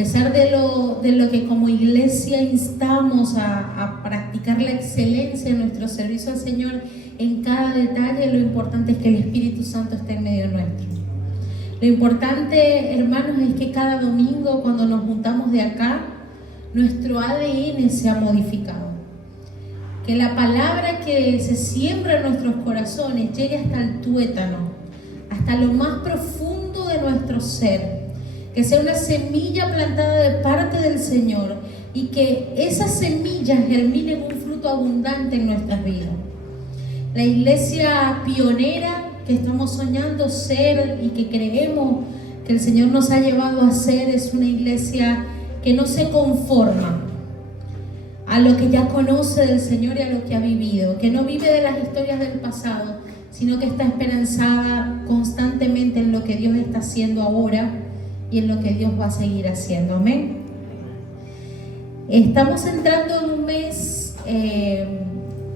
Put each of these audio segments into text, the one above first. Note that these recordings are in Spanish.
pesar de lo que como iglesia instamos a practicar la excelencia en nuestro servicio al Señor en cada detalle, lo importante es que el Espíritu Santo esté en medio nuestro. Lo importante, hermanos, es que cada domingo cuando nos juntamos de acá, nuestro ADN se ha modificado. Que la palabra que se siembra en nuestros corazones llegue hasta el tuétano, hasta lo más profundo de nuestro ser. Que sea una semilla plantada de parte del Señor y que esas semillas germinen un fruto abundante en nuestras vidas. La iglesia pionera que estamos soñando ser y que creemos que el Señor nos ha llevado a ser es una iglesia que no se conforma a lo que ya conoce del Señor y a lo que ha vivido, que no vive de las historias del pasado, sino que está esperanzada constantemente en lo que Dios está haciendo ahora y en lo que Dios va a seguir haciendo. Amén. Estamos entrando en un mes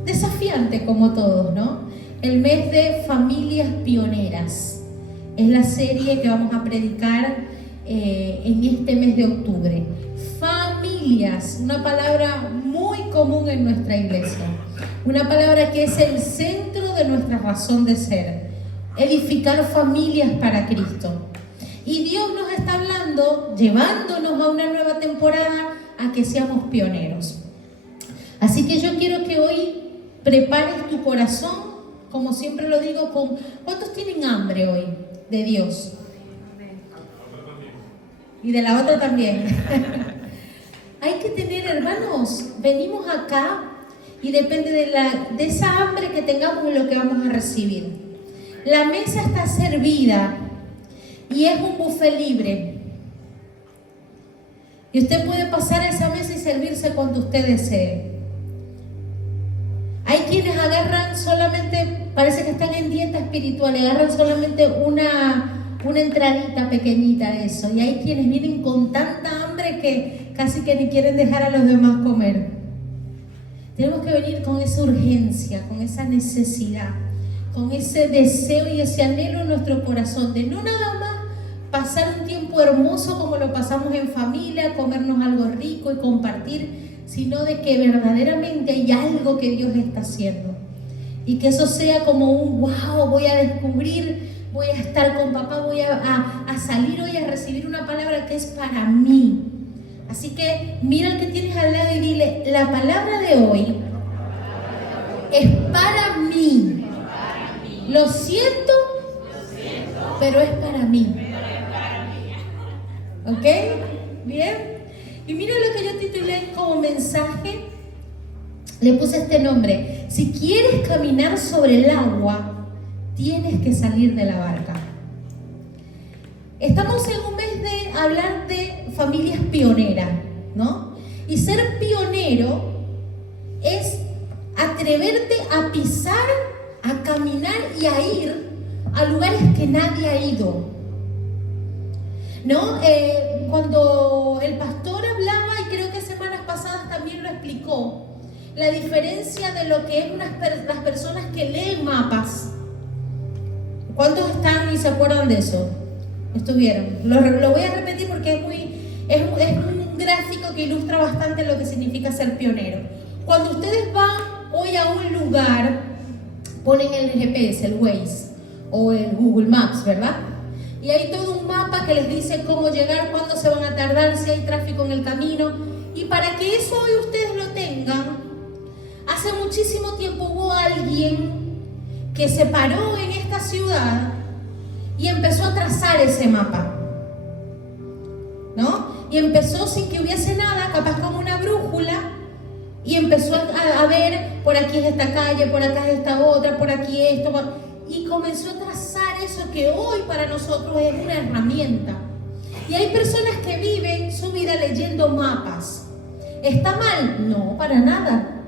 desafiante como todos, ¿no? El mes de familias pioneras. Es la serie que vamos a predicar en este mes de octubre. Familias, una palabra muy común en nuestra iglesia. Una palabra que es el centro de nuestra razón de ser. Edificar familias para Cristo. Y Dios nos está hablando, llevándonos a una nueva temporada, a que seamos pioneros. Así que yo quiero que hoy prepares tu corazón, como siempre lo digo, con ¿cuántos tienen hambre hoy de Dios? Y de la otra también. Hay que tener, hermanos, venimos acá y depende de esa hambre que tengamos en lo que vamos a recibir. La mesa está servida. Y es un buffet libre. Y usted puede pasar a esa mesa y servirse cuando usted desee. Hay quienes agarran solamente, parece que están en dieta espiritual, agarran solamente una entradita pequeñita de eso. Y hay quienes vienen con tanta hambre que casi que ni quieren dejar a los demás comer. Tenemos que venir con esa urgencia, con esa necesidad, con ese deseo y ese anhelo en nuestro corazón de no nada más pasar un tiempo hermoso como lo pasamos en familia, comernos algo rico y compartir, sino de que verdaderamente hay algo que Dios está haciendo. Y que eso sea como un wow, voy a descubrir, voy a estar con papá, voy a salir hoy a recibir una palabra que es para mí. Así que mira al que tienes al lado y dile, la palabra de hoy es para mí. Lo siento, pero es para mí. ¿Ok? ¿Bien? Y mira lo que yo titulé como mensaje. Le puse este nombre. Si quieres caminar sobre el agua, tienes que salir de la barca. Estamos en un mes de hablar de familias pioneras, ¿no? Y ser pionero es atreverte a pisar, a caminar y a ir a lugares que nadie ha ido. ¿No? Cuando el pastor hablaba, y creo que semanas pasadas también lo explicó, la diferencia de lo que es las personas que leen mapas. ¿Cuántos están y se acuerdan de eso? ¿Estuvieron? Lo voy a repetir porque es un gráfico que ilustra bastante lo que significa ser pionero. Cuando ustedes van hoy a un lugar, ponen el GPS, el Waze o el Google Maps, ¿verdad? Y hay todo un mapa que les dice cómo llegar, cuándo se van a tardar, si hay tráfico en el camino. Y para que eso hoy ustedes lo tengan, hace muchísimo tiempo hubo alguien que se paró en esta ciudad y empezó a trazar ese mapa, ¿no? Y empezó sin que hubiese nada, capaz como una brújula, y empezó a ver, por aquí es esta calle, por acá es esta otra, por aquí esto, y comenzó a trazar eso que hoy para nosotros es una herramienta. Y hay personas que viven su vida leyendo mapas. ¿Está mal? No, para nada.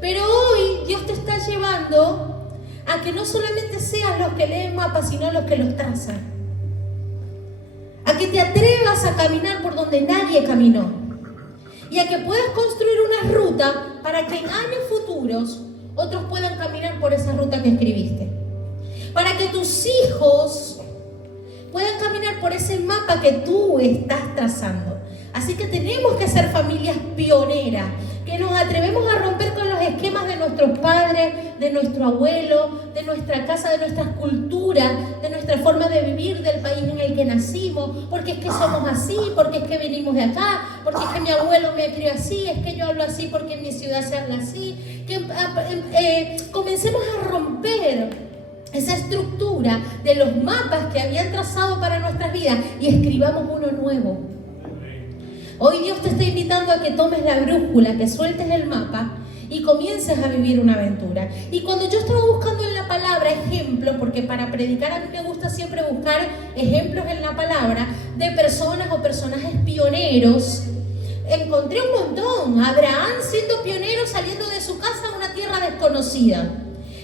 Pero hoy Dios te está llevando a que no solamente seas los que leen mapas, sino los que los trazan. A que te atrevas a caminar por donde nadie caminó. Y a que puedas construir una ruta para que en años futuros otros puedan caminar por esa ruta que escribiste. Para que tus hijos puedan caminar por ese mapa que tú estás trazando. Así que tenemos que ser familias pioneras, que nos atrevemos a romper con los esquemas de nuestros padres, de nuestro abuelo, de nuestra casa, de nuestras culturas, de nuestra forma de vivir, del país en el que nacimos, porque es que somos así, porque es que venimos de acá, porque es que mi abuelo me crió así, es que yo hablo así porque en mi ciudad se habla así. Que comencemos a romper esa estructura de los mapas que habían trazado para nuestras vidas y escribamos uno nuevo. Hoy Dios te está invitando a que tomes la brújula, que sueltes el mapa y comiences a vivir una aventura. Y cuando yo estaba buscando en la palabra ejemplos, porque para predicar a mí me gusta siempre buscar ejemplos en la palabra de personas o personajes pioneros, encontré un montón. Abraham siendo pionero, saliendo de su casa a una tierra desconocida.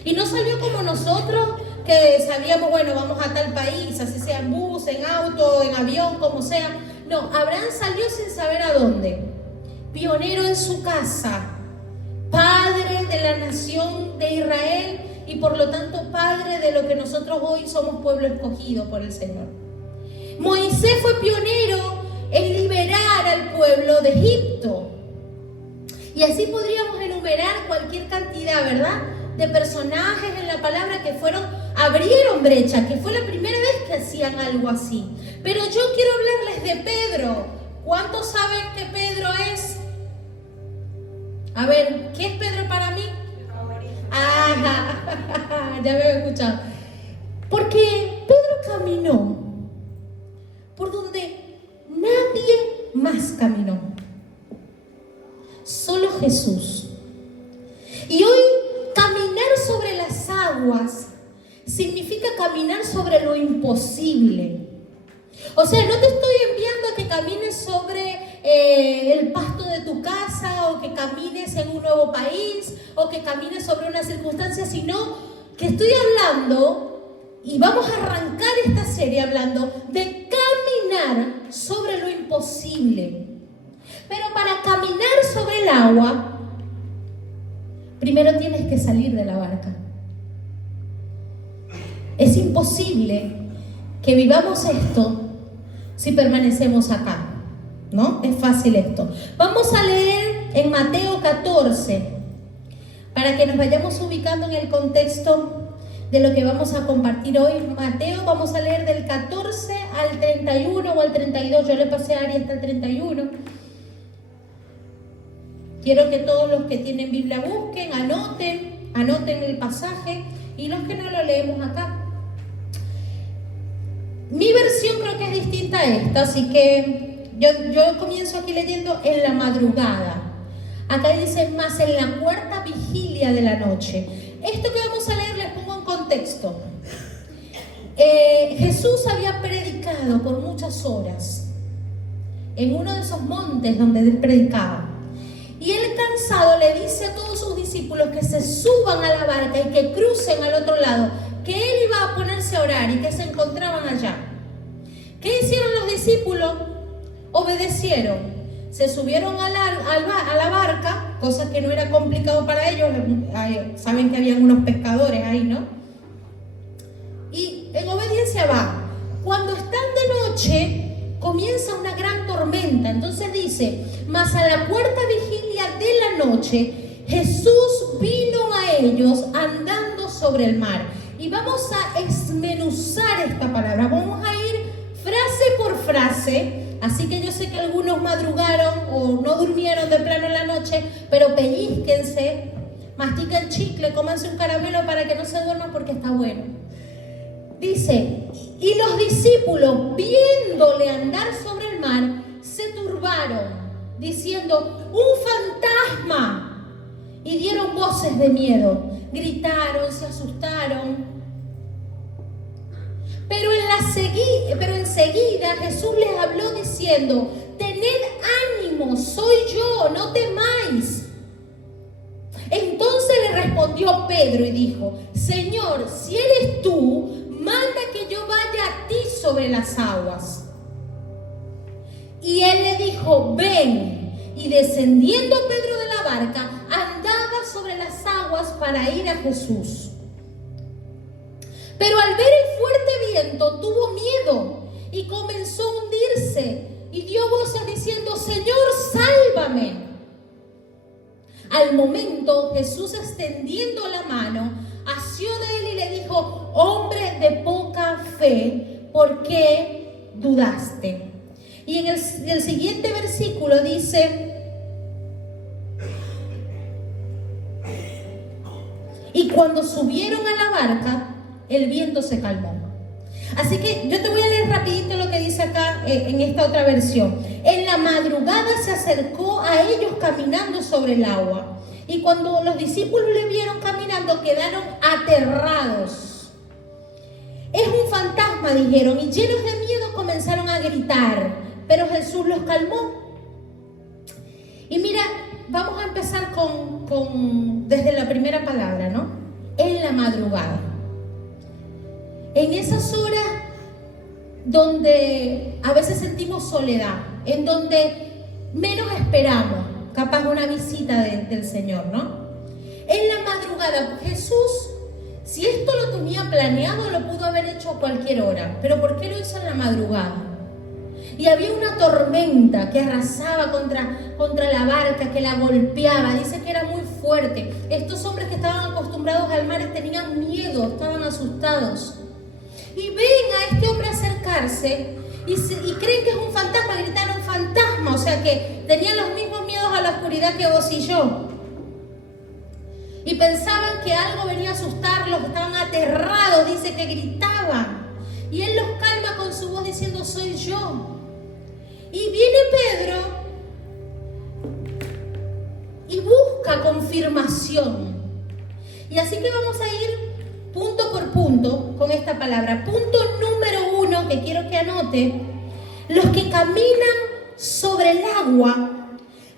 Y no salió como nosotros, que sabíamos, bueno, vamos a tal país, así sea en bus, en auto, en avión, como sea. No, Abraham salió sin saber a dónde. Pionero en su casa, padre de la nación de Israel y por lo tanto padre de lo que nosotros hoy somos pueblo escogido por el Señor. Moisés fue pionero en liberar al pueblo de Egipto. Y así podríamos enumerar cualquier cantidad, ¿verdad?, de personajes en la palabra que abrieron brecha, que fue la primera vez que hacían algo así. Pero yo quiero hablarles de Pedro. ¿Cuántos saben que Pedro es? A ver, ¿qué es Pedro para mí? Ajá, ya me he escuchado. Porque Pedro caminó por donde nadie más caminó. Solo Jesús. Y hoy caminar sobre las aguas significa caminar sobre lo imposible. O sea, no te estoy enviando a que camines sobre el pasto de tu casa, o que camines en un nuevo país, o que camines sobre una circunstancia, sino que estoy hablando, y vamos a arrancar esta serie hablando de caminar sobre lo imposible. Pero para caminar sobre el agua, primero tienes que salir de la barca. Es imposible que vivamos esto si permanecemos acá, ¿no? Es fácil esto. Vamos a leer en Mateo 14 para que nos vayamos ubicando en el contexto de lo que vamos a compartir hoy. Mateo, vamos a leer del 14 al 31 o al 32. Yo le pasé a Ari hasta el 31. Quiero que todos los que tienen Biblia busquen, anoten el pasaje, y los que no lo leemos acá. Mi versión creo que es distinta a esta, así que yo comienzo aquí leyendo en la madrugada. Acá dice, más en la cuarta vigilia de la noche. Esto que vamos a leer les pongo en contexto. Jesús había predicado por muchas horas en uno de esos montes donde él predicaba. Y él, cansado, le dice a todos sus discípulos que se suban a la barca y que crucen al otro lado, que él iba a ponerse a orar y que se encontraban allá. ¿Qué hicieron los discípulos? Obedecieron. Se subieron a la barca, cosa que no era complicado para ellos. Saben que habían unos pescadores ahí, ¿no? Y en obediencia va. Cuando están de noche, comienza una gran tormenta. Entonces dice, mas a la cuarta vigilia de la noche, Jesús vino a ellos andando sobre el mar. Y vamos a desmenuzar esta palabra. Vamos a ir frase por frase. Así que yo sé que algunos madrugaron o no durmieron de plano en la noche, pero pellizquense, mastiquen chicle, cómanse un caramelo para que no se duerman porque está bueno. Dice, y los discípulos, viéndole andar sobre el mar, se turbaron, diciendo, ¡un fantasma! Y dieron voces de miedo, gritaron, se asustaron. Pero enseguida Jesús les habló diciendo, tened ánimo, soy yo, no temáis. Entonces le respondió Pedro y dijo, Señor, si eres tú, manda que yo vaya a ti sobre las aguas. Y él le dijo, ven. Y descendiendo Pedro de la barca, andaba sobre las aguas para ir a Jesús. Pero al ver el fuerte viento, tuvo miedo y comenzó a hundirse. Y dio voces diciendo: Señor, sálvame. Al momento, Jesús, extendiendo la mano, asió de él y le dijo: hombre de poca fe, ¿por qué dudaste? Y en el siguiente versículo dice: y cuando subieron a la barca, el viento se calmó. Así que yo te voy a leer rapidito lo que dice acá en esta otra versión. En la madrugada se acercó a ellos caminando sobre el agua. Y cuando los discípulos le vieron caminando, quedaron aterrados. Es un fantasma, dijeron, y llenos de miedo comenzaron a gritar. Pero Jesús los calmó. Y mira, vamos a empezar desde la primera palabra, ¿no? En la madrugada. En esas horas donde a veces sentimos soledad, en donde menos esperamos, capaz una visita del Señor, ¿no? En la madrugada, Jesús, si esto lo tenía planeado, lo pudo haber hecho a cualquier hora. Pero ¿por qué lo hizo en la madrugada? Y había una tormenta que arrasaba contra la barca, que la golpeaba. Dice que era muy fuerte. Estos hombres que estaban acostumbrados al mar tenían miedo, estaban asustados. Y ven a este hombre acercarse y creen que es un fantasma, gritaron fantasma, o sea que tenían los mismos miedos a la oscuridad que vos y yo. Y pensaban que algo venía a asustarlos, estaban aterrados, dice que gritaban. Y él los calma con su voz diciendo: soy yo. Y viene Pedro y busca confirmación. Y así que vamos a ir punto por punto con esta palabra. Punto número 1 que quiero que anote: los que caminan sobre el agua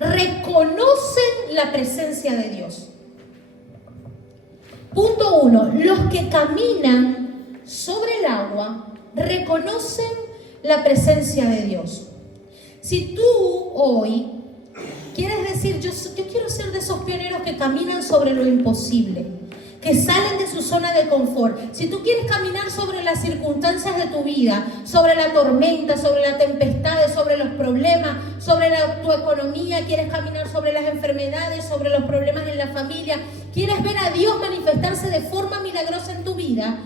reconocen la presencia de Dios. Punto 1: los que caminan sobre el agua reconocen la presencia de Dios. Si tú hoy quieres decir: yo quiero ser de esos pioneros que caminan sobre lo imposible, que salen de su zona de confort. Si tú quieres caminar sobre las circunstancias de tu vida, sobre la tormenta, sobre la tempestad, sobre los problemas, sobre tu economía, quieres caminar sobre las enfermedades, sobre los problemas en la familia, quieres ver a Dios manifestarse de forma milagrosa en tu vida,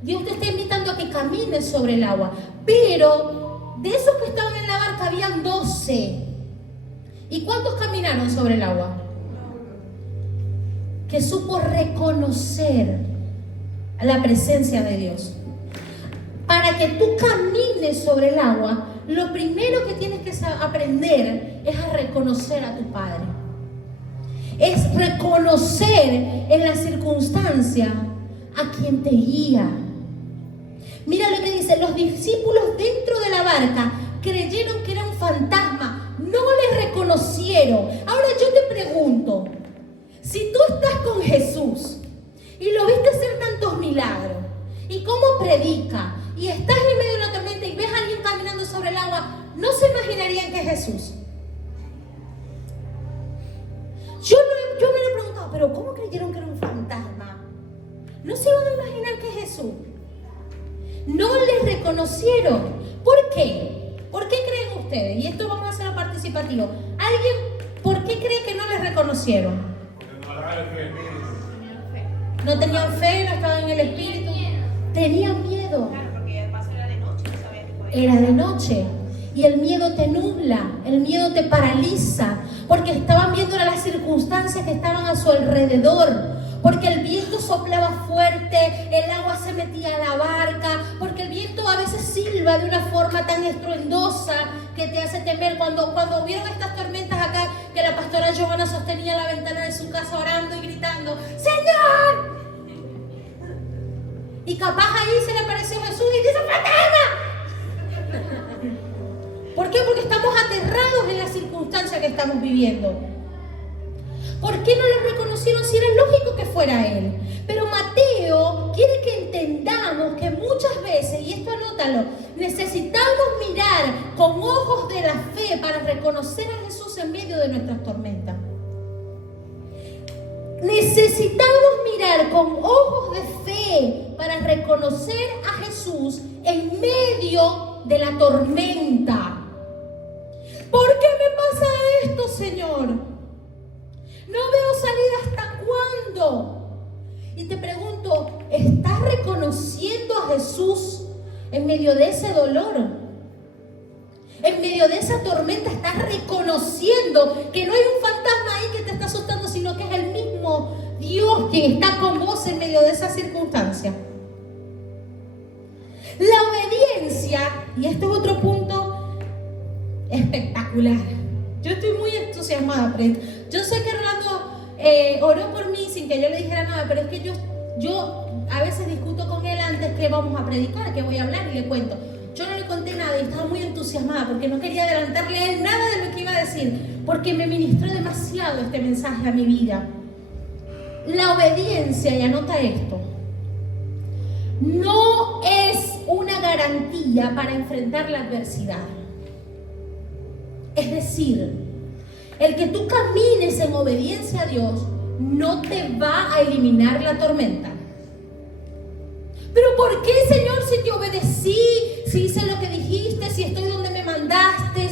Dios te está invitando a que camines sobre el agua. Pero de esos que estaban en la barca habían 12. ¿Y cuántos caminaron sobre el agua? Que supo reconocer la presencia de Dios. Para que tú camines sobre el agua, lo primero que tienes que aprender es a reconocer a tu Padre. Es reconocer en la circunstancia a quien te guía. Mira lo que dice: los discípulos dentro de la barca creyeron que era un fantasma, no le reconocieron. Ahora yo te pregunto, si tú estás con Jesús y lo viste hacer tantos milagros y cómo predica y estás en medio de una tormenta y ves a alguien caminando sobre el agua, ¿no se imaginarían que es Jesús? Yo me lo he preguntado, pero ¿cómo creyeron que era un fantasma? ¿No se van a imaginar que es Jesús? No les reconocieron. ¿Por qué? ¿Por qué creen ustedes? Y esto vamos a hacerlo participativo. ¿Alguien por qué cree que no les reconocieron? No tenían fe, no estaban en el Espíritu. Tenían miedo. Claro, porque el paso era de noche, no sabías qué podía. Era de noche. Y el miedo te nubla, el miedo te paraliza, porque estaban viendo las circunstancias que estaban a su alrededor. Porque el viento soplaba fuerte, el agua se metía a la barca, porque el viento a veces silba de una forma tan estruendosa que te hace temer. Cuando hubieron estas tormentas acá, que la pastora Giovanna sostenía la ventana de su casa orando y gritando: ¡Señor! Y capaz ahí se le apareció Jesús y dice: ¡Fantasma! ¿Por qué? Porque estamos aterrados en la circunstancia que estamos viviendo. ¿Por qué no le reconocieron si era lógico que fuera él? Pero Mateo quiere que entendamos que muchas veces, y esto anótalo, necesitamos mirar con ojos de la fe para reconocer a Jesús en medio de nuestras tormentas. Necesitamos mirar con ojos de fe para reconocer a Jesús en medio de la tormenta. ¿Por qué me pasa esto, Señor? No veo salida, ¿hasta cuándo? Y te pregunto, ¿estás reconociendo a Jesús en medio de ese dolor? En medio de esa tormenta, ¿estás reconociendo que no hay un fantasma ahí que te está asustando, sino que es el mismo Dios quien está con vos en medio de esa circunstancia? La obediencia, y este es otro punto espectacular. Yo estoy muy entusiasmada, pero yo sé que Rolando oró por mí sin que yo le dijera nada, pero es que yo a veces discuto con él antes que vamos a predicar, que voy a hablar y le cuento. Yo no le conté nada y estaba muy entusiasmada porque no quería adelantarle a él nada de lo que iba a decir, porque me ministró demasiado este mensaje a mi vida. La obediencia, y anota esto, no es una garantía para enfrentar la adversidad. Es decir, el que tú camines en obediencia a Dios no te va a eliminar la tormenta. ¿Pero por qué, Señor, si te obedecí, si hice lo que dijiste, si estoy donde me mandaste?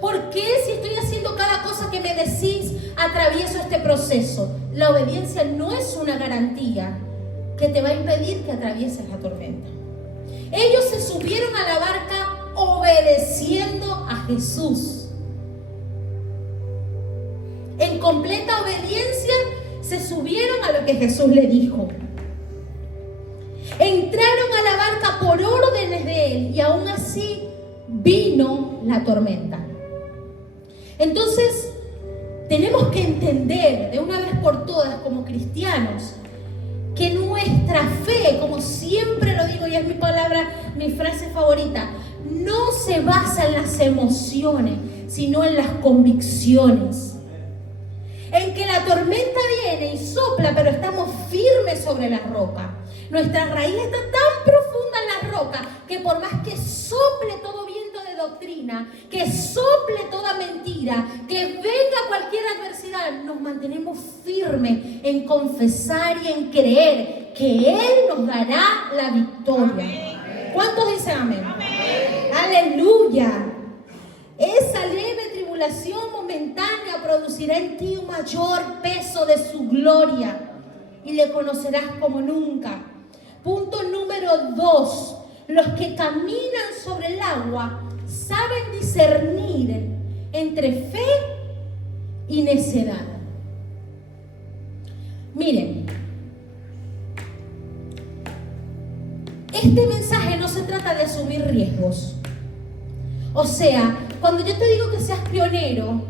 ¿Por qué, si estoy haciendo cada cosa que me decís, atravieso este proceso? La obediencia no es una garantía que te va a impedir que atravieses la tormenta. Ellos se subieron a la barca obedeciendo a Jesús. En completa obediencia se subieron a lo que Jesús le dijo. Entraron a la barca por órdenes de Él y aún así vino la tormenta. Entonces, tenemos que entender de una vez por todas como cristianos que nuestra fe, como siempre lo digo y es mi palabra, mi frase favorita, no se basa en las emociones, sino en las convicciones. En que la tormenta viene y sopla, pero estamos firmes sobre la roca. Nuestra raíz está tan profunda en la roca que por más que sople todo viento de doctrina, que sople toda mentira, que venga cualquier adversidad, nos mantenemos firmes en confesar y en creer que Él nos dará la victoria. Amén. ¿Cuántos dicen amén? Amén. Aleluya. Esa leve tribulación momentánea producirá en ti un mayor peso de su gloria y le conocerás como nunca. Punto número 2. Los que caminan sobre el agua saben discernir entre fe y necedad. Miren, este mensaje no se trata de asumir riesgos. O sea, cuando yo te digo que seas pionero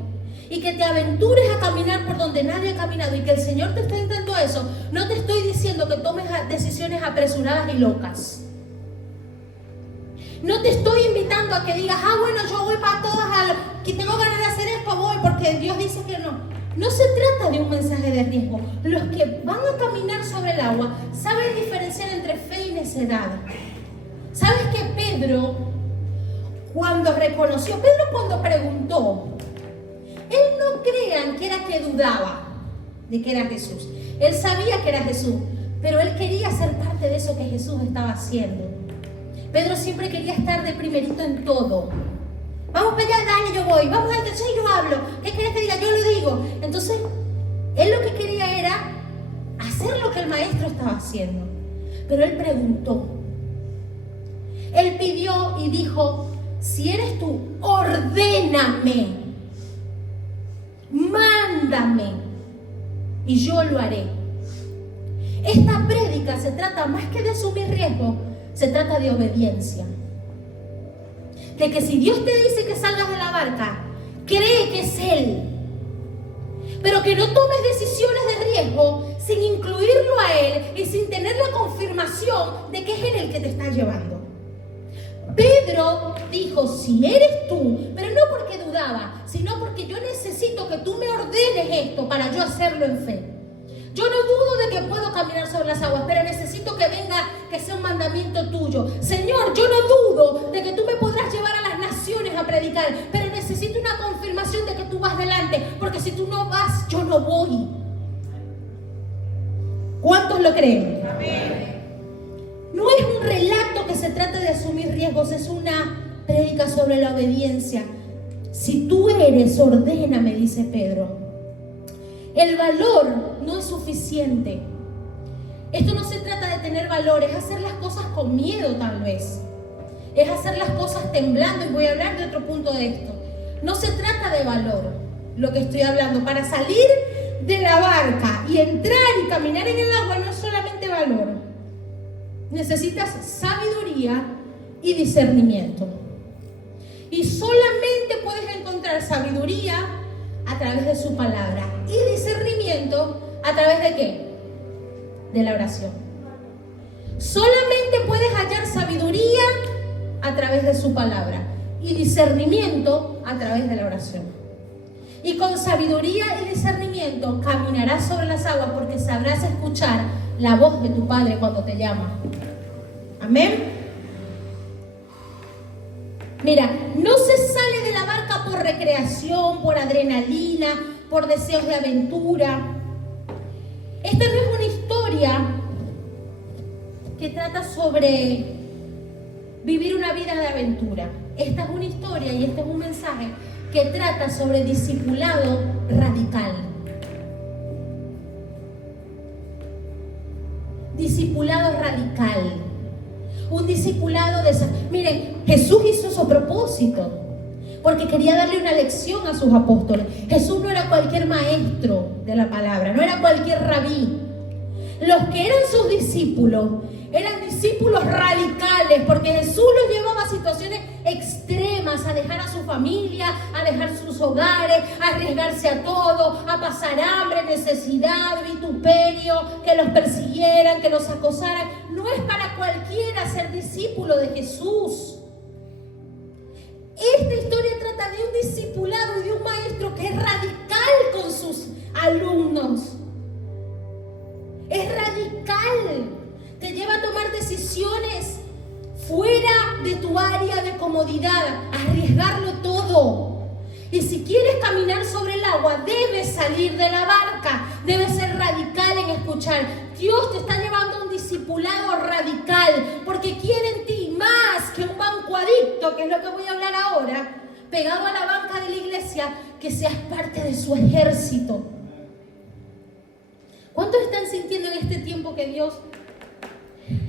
y que te aventures a caminar por donde nadie ha caminado y que el Señor te está intentando eso, no te estoy diciendo que tomes decisiones apresuradas y locas. No te estoy invitando a que digas, bueno, yo voy para todas, que tengo ganas de hacer esto, voy, porque Dios dice que no. No se trata de un mensaje de riesgo. Los que van a caminar sobre el agua saben diferenciar entre fe y necedad. ¿Sabes que Pedro, cuando preguntó, él no crean que era que dudaba de que era Jesús. Él sabía que era Jesús, pero él quería ser parte de eso que Jesús estaba haciendo. Pedro siempre quería estar de primerito en todo. Vamos para allá, dale, yo voy. Vamos al tercero, yo hablo. ¿Qué querés que diga? Yo lo digo. Entonces, él lo que quería era hacer lo que el maestro estaba haciendo. Pero él preguntó. Él pidió y dijo, si eres tú, ordéname. Mándame. Y yo lo haré. Esta prédica se trata más que de asumir riesgo, se trata de obediencia. De que si Dios te dice que salgas de la barca, cree que es Él. Pero que no tomes decisiones de riesgo sin incluirlo a Él y sin tener la confirmación de que es Él el que te está llevando. Pedro dijo, si eres tú, pero no porque dudaba, sino porque yo necesito que tú me ordenes esto para yo hacerlo en fe. Yo no dudo de que puedo caminar sobre las aguas, pero necesito que venga, que sea un mandamiento tuyo. Señor, yo no dudo de que tú me podrás llevar a las naciones a predicar, pero necesito una confirmación de que tú vas delante, porque si tú no vas, yo no voy. ¿Cuántos lo creen? Amén. No es un relato que se trata de asumir riesgos, es una prédica sobre la obediencia. Si tú eres, ordéname, dice Pedro. El valor no es suficiente. Esto no se trata de tener valor, es hacer las cosas con miedo tal vez. Es hacer las cosas temblando, y voy a hablar de otro punto de esto. No se trata de valor, lo que estoy hablando. Para salir de la barca y entrar y caminar en el agua no es solamente valor. Necesitas sabiduría y discernimiento. Y solamente puedes encontrar sabiduría a través de su palabra. Y discernimiento a través de ¿qué? De la oración. Solamente puedes hallar sabiduría a través de su palabra. Y discernimiento a través de la oración. Y con sabiduría y discernimiento caminarás sobre las aguas, porque sabrás escuchar la voz de tu Padre cuando te llama. Amén. Mira, no se sale de la barca por recreación, por adrenalina, por deseos de aventura. Esta no es una historia que trata sobre vivir una vida de aventura. Esta es una historia y este es un mensaje que trata sobre discipulado radical. Discipulado radical. Un discipulado de... Miren, Jesús hizo su propósito porque quería darle una lección a sus apóstoles. Jesús no era cualquier maestro de la palabra, no era cualquier rabí. Los que eran sus discípulos eran discípulos radicales, porque Jesús los llevaba a situaciones extremas, a dejar a su familia, a dejar sus hogares, a arriesgarse a todo, a pasar hambre, necesidad, vituperio, que los persiguieran, que los acosaran. No es para cualquiera ser discípulo de Jesús. Esta historia trata de un discipulado y de un maestro que es radical con sus alumnos. Es radical. Te lleva a tomar decisiones fuera de tu área de comodidad, a arriesgarlo todo. Y si quieres caminar sobre el agua, debes salir de la barca, debes ser radical en escuchar. Dios te está llevando a un discipulado radical, porque quiere en ti más que un banco adicto, que es lo que voy a hablar ahora, pegado a la banca de la iglesia, que seas parte de su ejército. ¿Cuántos están sintiendo en este tiempo que Dios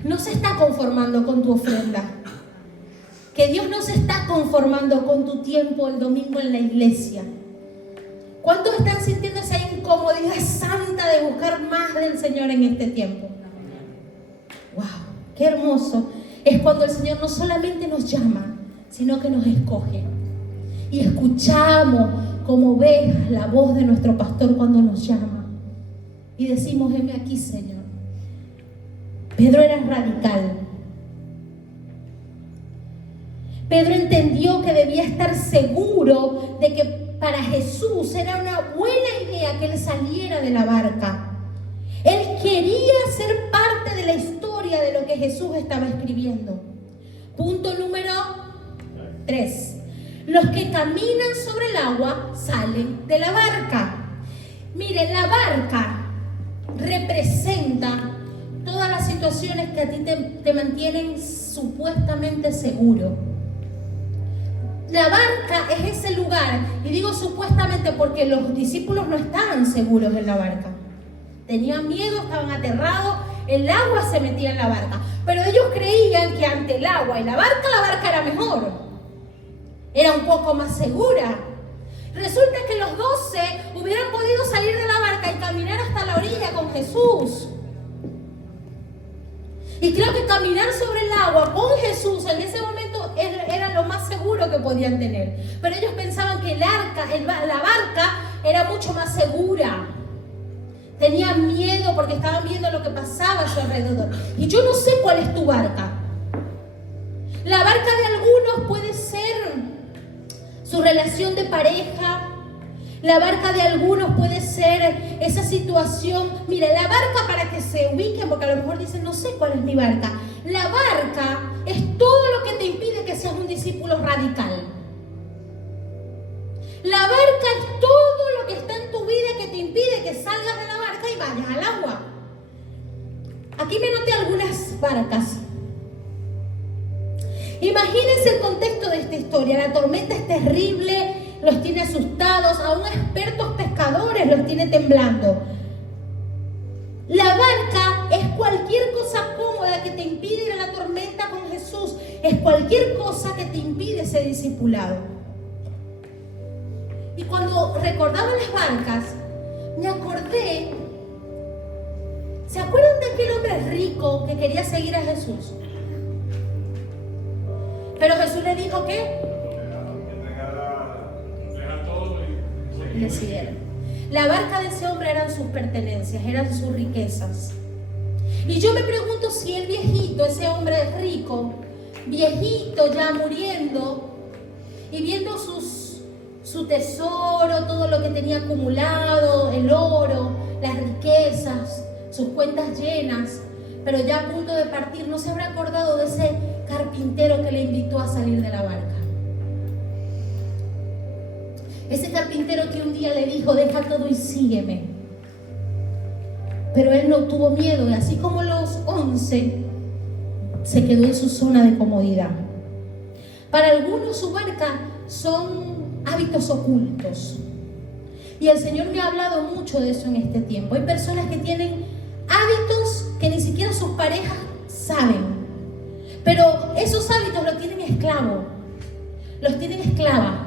no se está conformando con tu ofrenda? Que Dios no se está conformando con tu tiempo el domingo en la iglesia. ¿Cuántos están sintiendo esa incomodidad santa de buscar más del Señor en este tiempo? ¡Wow! ¡Qué hermoso! Es cuando el Señor no solamente nos llama, sino que nos escoge. Y escuchamos como ovejas la voz de nuestro pastor cuando nos llama. Y decimos, heme aquí, Señor. Pedro era radical. Pedro entendió que debía estar seguro de que para Jesús era una buena idea que él saliera de la barca. Él quería ser parte de la historia de lo que Jesús estaba escribiendo. Punto número 3. Los que caminan sobre el agua salen de la barca. Miren, la barca representa todas las situaciones que a ti te mantienen supuestamente seguro. La barca es ese lugar, y digo supuestamente porque los discípulos no estaban seguros en la barca. Tenían miedo, estaban aterrados, el agua se metía en la barca. Pero ellos creían que ante el agua y la barca era mejor. Era un poco más segura. Resulta que los 12 hubieran podido salir de la barca y caminar hasta la orilla con Jesús. Y creo que caminar sobre el agua con Jesús en ese momento era lo más seguro que podían tener. Pero ellos pensaban que la barca era mucho más segura. Tenían miedo porque estaban viendo lo que pasaba a su alrededor. Y yo no sé cuál es tu barca. La barca de algunos puede ser su relación de pareja. La barca de algunos puede ser esa situación. Mira, la barca, para que se ubiquen, porque a lo mejor dicen, no sé cuál es mi barca. La barca es todo lo que te impide que seas un discípulo radical. La barca es todo lo que está en tu vida que te impide que salgas de la barca y vayas al agua. Aquí me noté algunas barcas. Imagínense el contexto de esta historia. La tormenta es terrible. los tiene asustados, aún expertos pescadores los tiene temblando. La barca es cualquier cosa cómoda que te impide ir a la tormenta con Jesús. Es cualquier cosa que te impide ser discipulado. Y cuando recordaba las barcas, me acordé. ¿Se acuerdan de aquel hombre rico que quería seguir a Jesús? Pero Jesús le dijo ¿qué? Le siguieron. La barca de ese hombre eran sus pertenencias, eran sus riquezas. Y yo me pregunto si el viejito, ese hombre rico, viejito ya muriendo y viendo su tesoro, todo lo que tenía acumulado, el oro, las riquezas, sus cuentas llenas, pero ya a punto de partir, no se habrá acordado de ese carpintero que le invitó a salir de la barca. Ese carpintero que un día le dijo, deja todo y sígueme. Pero él no tuvo miedo y así como los 11, se quedó en su zona de comodidad. Para algunos su barca son hábitos ocultos. Y el Señor me ha hablado mucho de eso en este tiempo. Hay personas que tienen hábitos que ni siquiera sus parejas saben. Pero esos hábitos los tienen esclavos. Los tienen esclava.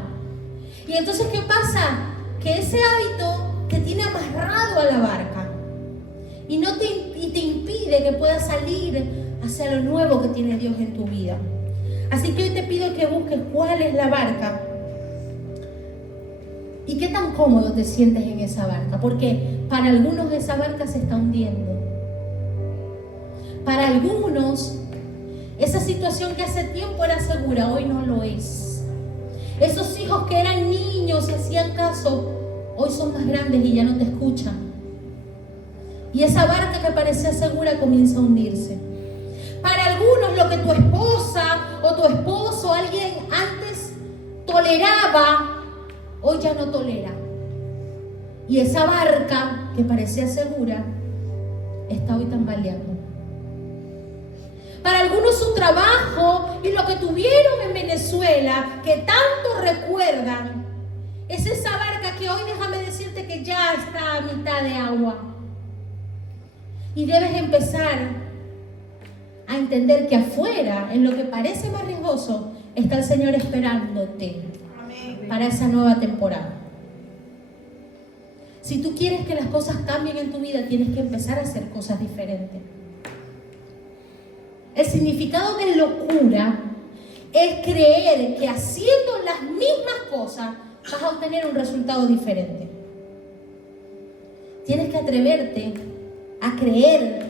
Y entonces, ¿qué pasa? Que ese hábito te tiene amarrado a la barca y te impide que puedas salir hacia lo nuevo que tiene Dios en tu vida. Así que hoy te pido que busques cuál es la barca y qué tan cómodo te sientes en esa barca, porque para algunos esa barca se está hundiendo. Para algunos esa situación que hace tiempo era segura, hoy no lo es. Esos hijos que eran niños y hacían caso, hoy son más grandes y ya no te escuchan. Y esa barca que parecía segura comienza a hundirse. Para algunos lo que tu esposa o tu esposo, alguien antes toleraba, hoy ya no tolera. Y esa barca que parecía segura, está hoy tambaleando. Para algunos su trabajo y lo que tuvieron en Venezuela, que tanto recuerdan, es esa barca que hoy déjame decirte que ya está a mitad de agua. Y debes empezar a entender que afuera, en lo que parece más riesgoso, está el Señor esperándote para esa nueva temporada. Si tú quieres que las cosas cambien en tu vida, tienes que empezar a hacer cosas diferentes. El significado de locura es creer que haciendo las mismas cosas vas a obtener un resultado diferente. Tienes que atreverte a creer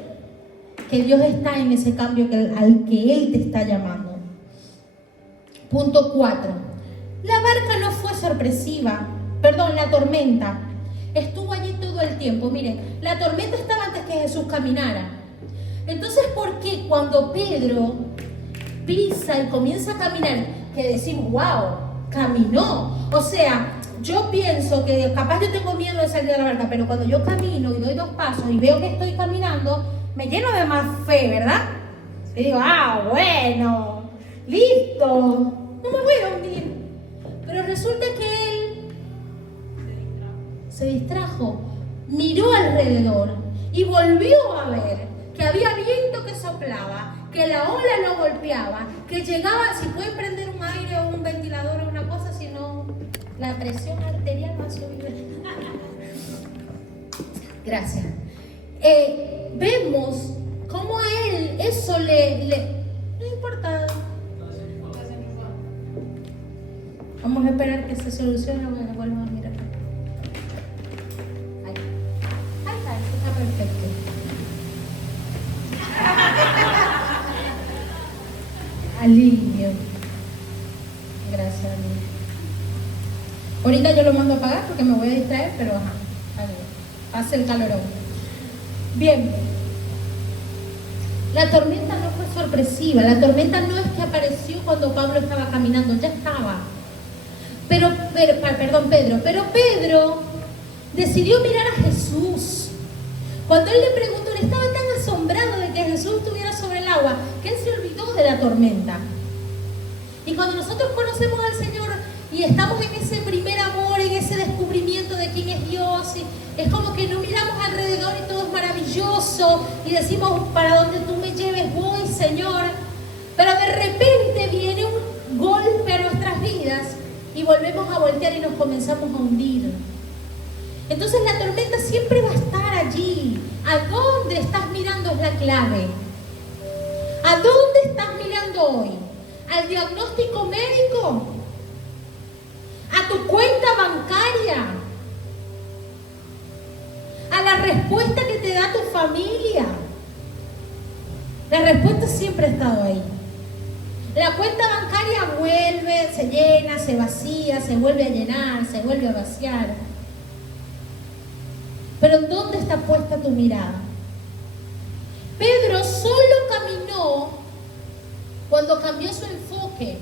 que Dios está en ese cambio al que Él te está llamando. Punto 4. La barca no fue sorpresiva. La tormenta estuvo allí todo el tiempo. Miren, la tormenta estaba antes que Jesús caminara. Entonces, ¿por qué cuando Pedro pisa y comienza a caminar, que decimos, wow, caminó? O sea, yo pienso que capaz yo tengo miedo de salir de la barca, pero cuando yo camino y doy 2 pasos y veo que estoy caminando, me lleno de más fe, ¿verdad? Y digo, bueno, listo, no me voy a hundir. Pero resulta que él se distrajo, miró alrededor y volvió a ver que había viento que soplaba, que la ola lo golpeaba, que llegaba, si pueden prender un aire o un ventilador o una cosa, si no, la presión arterial va a subir. Gracias. Vemos cómo a él eso no importa. Vamos a esperar que se solucione, vuelvo a mirar. Ahí está perfecto. Alivio. Gracias, alivio. Ahorita yo lo mando a apagar porque me voy a distraer, pero pase el calorón. Bien. La tormenta no fue sorpresiva. La tormenta no es que apareció cuando Pablo estaba caminando, ya estaba. Pero Pedro decidió mirar a Jesús. Cuando él le preguntó, él estaba tan asombrado de que Jesús estuviera sobre el agua, que él se olvidó de la tormenta. Y cuando nosotros conocemos al Señor y estamos en esa primera Dios, y es como que no miramos alrededor y todo es maravilloso y decimos, para donde tú me lleves voy, Señor. Pero de repente viene un golpe a nuestras vidas y volvemos a voltear y nos comenzamos a hundir. Entonces la tormenta siempre va a estar allí. ¿A dónde estás mirando es la clave? ¿A dónde estás mirando hoy? ¿Al diagnóstico médico? ¿A tu cuenta bancaria? ¿A la respuesta que te da tu familia? La respuesta siempre ha estado ahí. La cuenta bancaria vuelve, se llena, se vacía, se vuelve a llenar, se vuelve a vaciar. Pero ¿dónde está puesta tu mirada? Pedro solo caminó cuando cambió su enfoque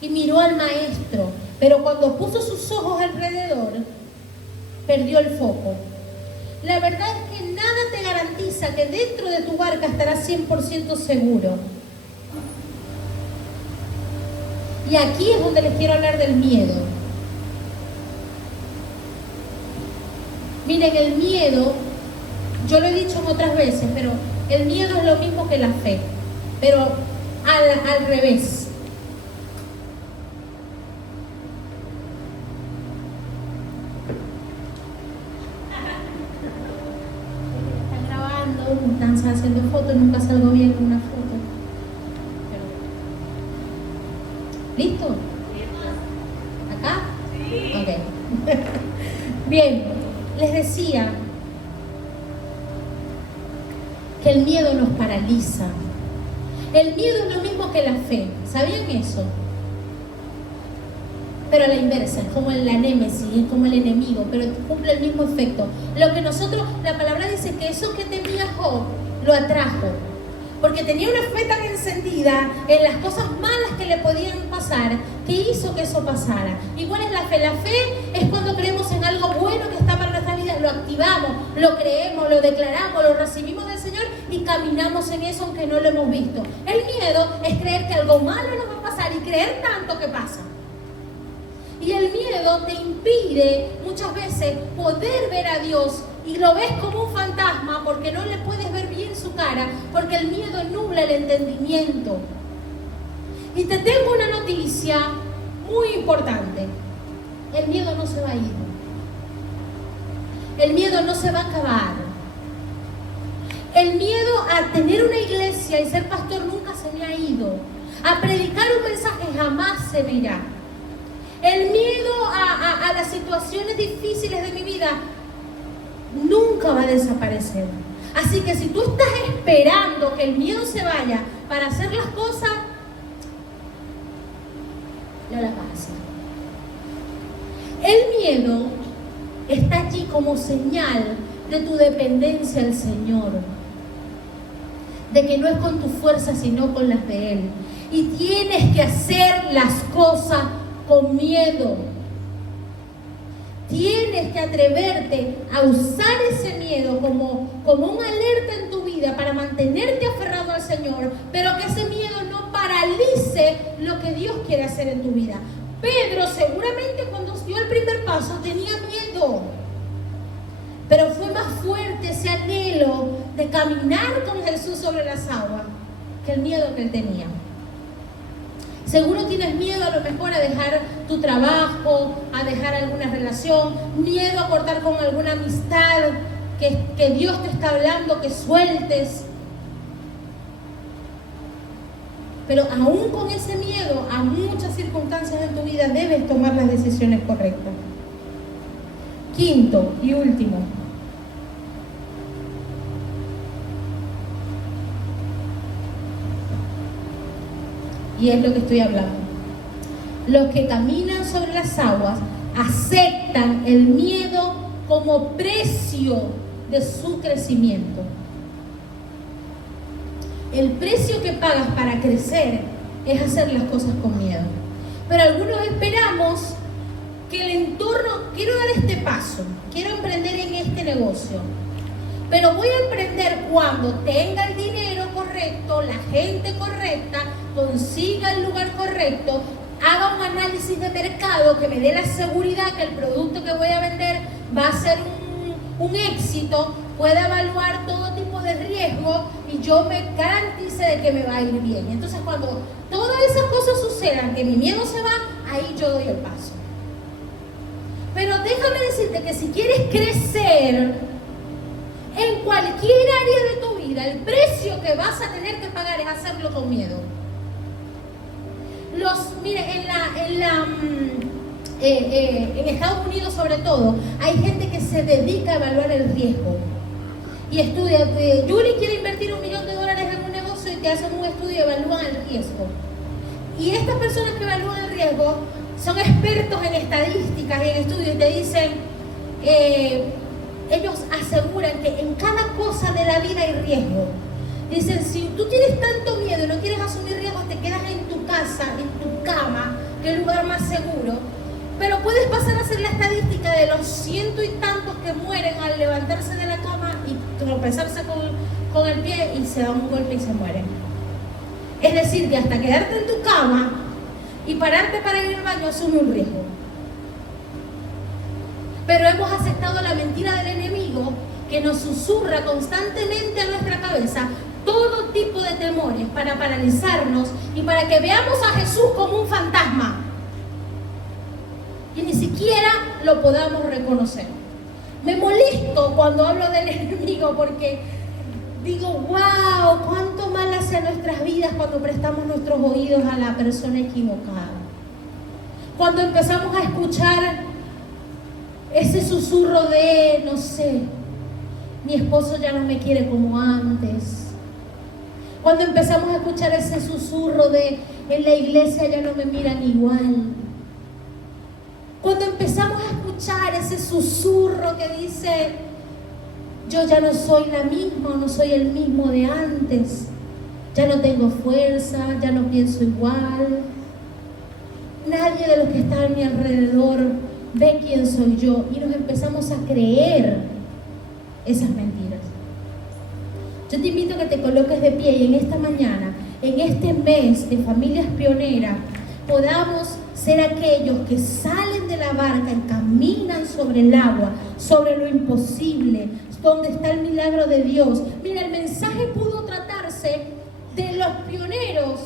y miró al maestro, pero cuando puso sus ojos alrededor, perdió el foco. La verdad es que nada te garantiza que dentro de tu barca estarás 100% seguro. Y aquí es donde les quiero hablar del miedo. Miren, el miedo, yo lo he dicho en otras veces, pero el miedo es lo mismo que la fe, pero al revés. Están grabando, están haciendo fotos, nunca salgo bien con una foto. ¿Listo? ¿Acá? Sí. Ok. Bien, les decía que el miedo nos paraliza. El miedo es lo mismo que la fe. ¿Sabían eso? Pero a la inversa, es como la némesis, es como el enemigo, pero cumple el mismo efecto. Lo que nosotros, la palabra dice que eso que temía Job lo atrajo. Porque tenía una fe tan encendida en las cosas malas que le podían pasar, que hizo que eso pasara. Igual es la fe. La fe es cuando creemos en algo bueno que está para nuestra vida, lo activamos, lo creemos, lo declaramos, lo recibimos del Señor y caminamos en eso aunque no lo hemos visto. El miedo es creer que algo malo nos va a pasar y creer tanto que pasa. Y el miedo te impide muchas veces poder ver a Dios y lo ves como un fantasma porque no le puedes ver bien su cara, porque el miedo nubla el entendimiento. Y te tengo una noticia muy importante. El miedo no se va a ir. El miedo no se va a acabar. El miedo a tener una iglesia y ser pastor nunca se me ha ido. A predicar un mensaje jamás se me irá. El miedo a las situaciones difíciles de mi vida nunca va a desaparecer. Así que si tú estás esperando que el miedo se vaya para hacer las cosas, no las vas a hacer. El miedo está allí como señal de tu dependencia al Señor, de que no es con tu fuerza sino con las de Él. Y tienes que hacer las cosas con miedo. Tienes que atreverte a usar ese miedo como un alerta en tu vida para mantenerte aferrado al Señor, pero que ese miedo no paralice lo que Dios quiere hacer en tu vida. Pedro seguramente cuando dio el primer paso tenía miedo, pero fue más fuerte ese anhelo de caminar con Jesús sobre las aguas que el miedo que él tenía. Seguro tienes miedo a lo mejor a dejar tu trabajo, a dejar alguna relación, miedo a cortar con alguna amistad que Dios te está hablando, que sueltes. Pero aún con ese miedo a muchas circunstancias en tu vida debes tomar las decisiones correctas. Quinto y último. Y es lo que estoy hablando. Los que caminan sobre las aguas aceptan el miedo como precio de su crecimiento. El precio que pagas para crecer es hacer las cosas con miedo. Pero algunos esperamos que el entorno, quiero dar este paso, quiero emprender en este negocio, pero voy a emprender cuando tenga el dinero correcto, la gente correcta, consiga el lugar correcto, haga un análisis de mercado que me dé la seguridad que el producto que voy a vender va a ser un éxito, pueda evaluar todo tipo de riesgo y yo me garantice de que me va a ir bien. Entonces cuando todas esas cosas sucedan, que mi miedo se va, ahí yo doy el paso. Pero déjame decirte que si quieres crecer en cualquier área de tu vida, el precio que vas a tener que pagar es hacerlo con miedo. Mire, en Estados Unidos sobre todo, hay gente que se dedica a evaluar el riesgo y estudia. Yuri quiere invertir $1 millón en un negocio y te hacen un estudio y evalúan el riesgo. Y estas personas que evalúan el riesgo son expertos en estadísticas y en estudios y te dicen, ellos aseguran que en cada cosa de la vida hay riesgo. Dicen, si tú tienes tanto miedo y no quieres asumir riesgos, te quedas en tu casa, en tu cama, que es el lugar más seguro. Pero puedes pasar a hacer la estadística de los 100 y tantos que mueren al levantarse de la cama y tropezarse con el pie y se dan un golpe y se mueren. Es decir, que hasta quedarte en tu cama y pararte para ir al baño asume un riesgo. Pero hemos aceptado la mentira del enemigo que nos susurra constantemente a nuestra cabeza todo tipo de temores para paralizarnos y para que veamos a Jesús como un fantasma y ni siquiera lo podamos reconocer. Me molesto cuando hablo del enemigo porque digo, wow, cuánto mal hace a nuestras vidas cuando prestamos nuestros oídos a la persona equivocada. Cuando empezamos a escuchar ese susurro de, no sé, mi esposo ya no me quiere como antes. Cuando empezamos a escuchar ese susurro de, en la iglesia ya no me miran igual. Cuando empezamos a escuchar ese susurro que dice, yo ya no soy la misma, no soy el mismo de antes, ya no tengo fuerza, ya no pienso igual, nadie de los que está a mi alrededor ve quién soy yo, y nos empezamos a creer esas mentiras. Yo te invito a que te coloques de pie y en esta mañana, en este mes de Familias Pioneras, podamos ser aquellos que salen de la barca y caminan sobre el agua, sobre lo imposible, donde está el milagro de Dios. Mira, el mensaje pudo tratarse de los pioneros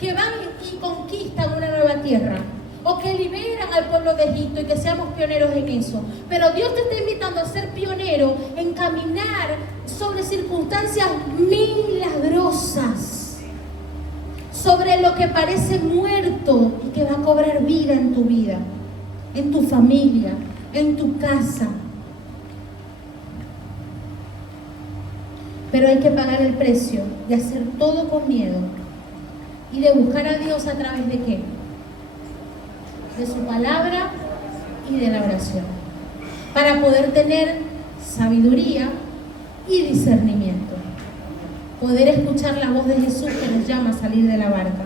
que van y conquistan una nueva tierra, o que liberan al pueblo de Egipto y que seamos pioneros en eso. Pero Dios te está invitando a ser pionero en caminar sobre circunstancias milagrosas, sobre lo que parece muerto y que va a cobrar vida en tu vida, en tu familia, en tu casa. Pero hay que pagar el precio de hacer todo con miedo y de buscar a Dios a través de ¿qué? De su palabra y de la oración, para poder tener sabiduría y discernimiento, poder escuchar la voz de Jesús que nos llama a salir de la barca.